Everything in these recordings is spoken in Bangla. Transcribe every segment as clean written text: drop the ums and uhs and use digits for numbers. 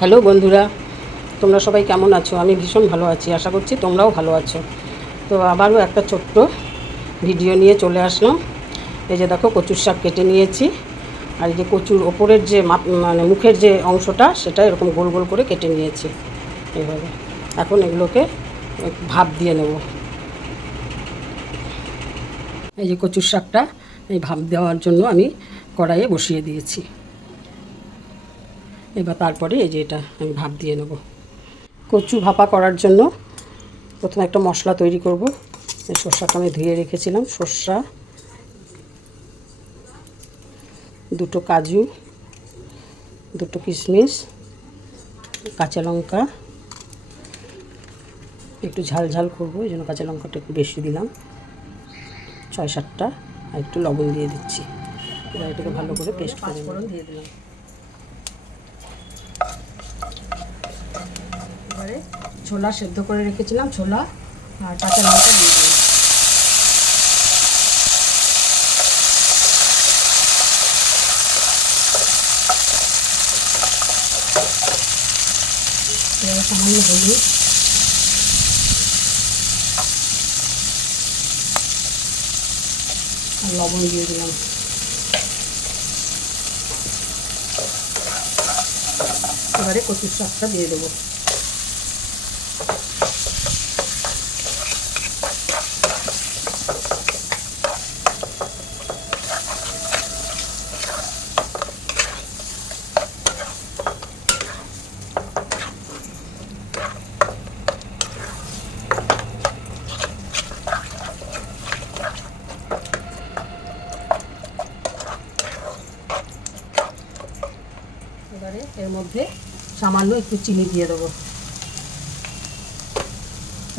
হ্যালো বন্ধুরা, তোমরা সবাই কেমন আছো? আমি ভীষণ ভালো আছি, আশা করছি তোমরাও ভালো আছো। তো আবারও একটা ছোট্ট ভিডিও নিয়ে চলে আসলাম। এই যে দেখো, কচুর শাক কেটে নিয়েছি। আর এই যে কচুর ওপরের যে মানে মুখের যে অংশটা, সেটা এরকম গোল গোল করে কেটে নিয়েছি এইভাবে। এখন এগুলোকে ভাপ দিয়ে নেব। এই যে কচুর শাকটা এই ভাপ দেওয়ার জন্য আমি কড়াইয়ে বসিয়ে দিয়েছি। এবার তারপরে এই যে এটা আমি ভাপ দিয়ে নেব। কচু ভাপা করার জন্য প্রথমে একটা মশলা তৈরি করব। এই সর্ষাটা আমি ধুয়ে রেখেছিলাম, সর্ষা, দুটো কাজু, দুটো কিশমিশ, কাঁচা লঙ্কা, একটু ঝাল ঝাল করবো এই জন্য কাঁচা লঙ্কাটা একটু বেশি দিলাম, 6-7টা, আর একটু লবণ দিয়ে দিচ্ছি। এবার এটাকে ভালো করে পেস্ট করে দিয়ে দিলাম। এবারে ছোলা সেদ্ধ করে রেখেছিলাম, ছোলা আর কাঁচা লঙ্কা দিয়ে দিলাম। এবার সামান্য হলুদ, আর লবণ দিয়ে দিলাম। এবারে কচুর শাকটা দিয়ে দেবো। এবারে এর মধ্যে সামান্য একটু চিনি দিয়ে দেবো,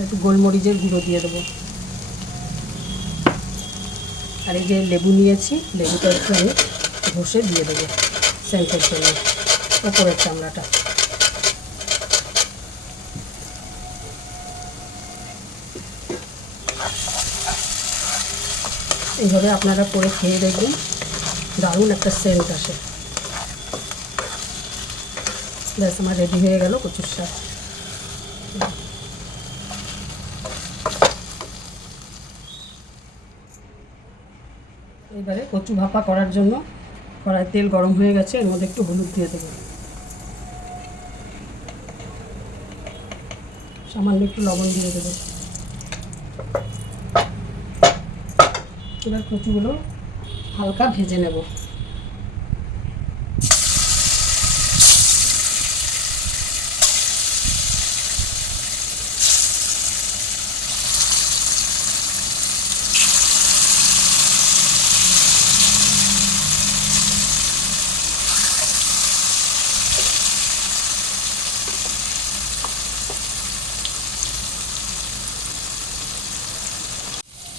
একটু গোলমরিচের গুঁড়ো দিয়ে দেবো। আর এই যে লেবু নিয়েছি, লেবুটা একটু আমি ঘষে দিয়ে দেবো সেন্টের জন্য ওপরের চামড়াটা। এইভাবে আপনারা করে খেয়ে দেখবেন, দারুণ একটা সেন্ট আসে। ব্যাস, আমার রেডি হয়ে গেল কচুর শাক। এবারে কচু ভাপা করার জন্য কড়াই তেল গরম হয়ে গেছে, এর মধ্যে একটু হলুদ দিয়ে দেবো, সামান্য একটু লবণ দিয়ে দেবো। এবার কচুগুলো হালকা ভেজে নেব।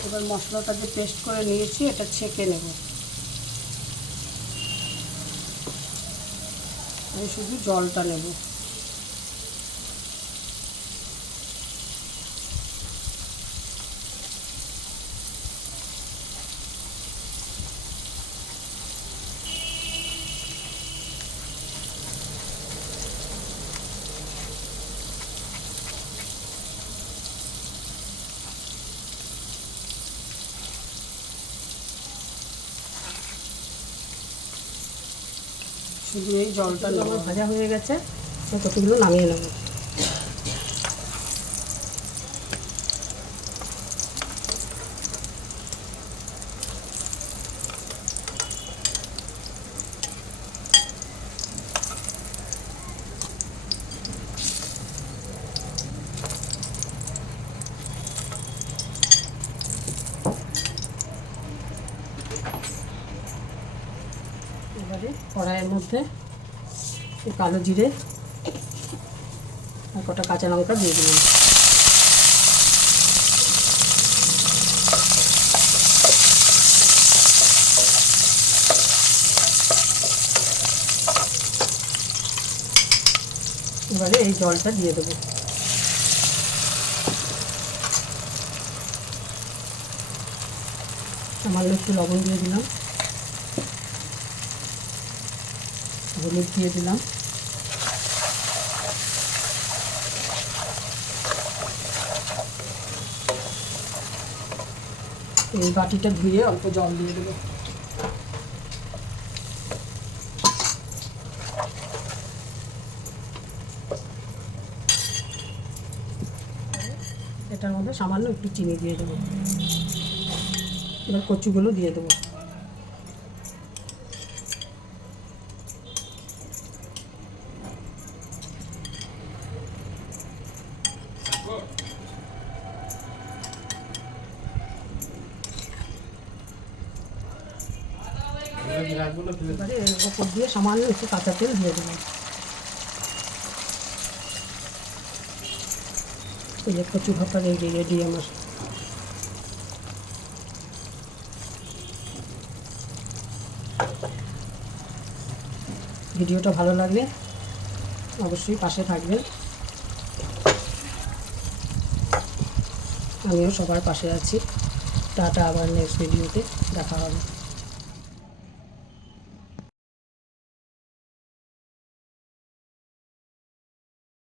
এবার মশলাটা যে পেস্ট করে নিয়েছি এটা ছেঁকে নেব। আমি শুধু জলটা নেব। শুধু এই জলটা আমার ভাজা হয়ে গেছে, কতগুলো নামিয়ে নেব। এবারে কড়াইয়ের মধ্যে কালো জিরে আর কটা কাঁচা লঙ্কা দিয়ে দিলাম। এবারে এই জলটা দিয়ে দেবো। সামান্য একটু লবণ দিয়ে দিলাম, হলুদ দিয়ে দিলাম, এই বাটিটা ধুয়ে অল্প জল দিয়ে দেবো। এটার মধ্যে সামান্য একটু চিনি দিয়ে দেবো। এবার কচুগুলো দিয়ে দেবো। এবারে এর ওপর দিয়ে সামান্য একটু কাঁচা তেল দিয়ে দেবো। এই যে কচু ভাপা রেডি আমার। ভিডিওটা ভালো লাগলে অবশ্যই পাশে থাকবেন। আমিও সবার পাশে আছি। টাটা, আবার নেক্সট ভিডিওতে দেখা হবে।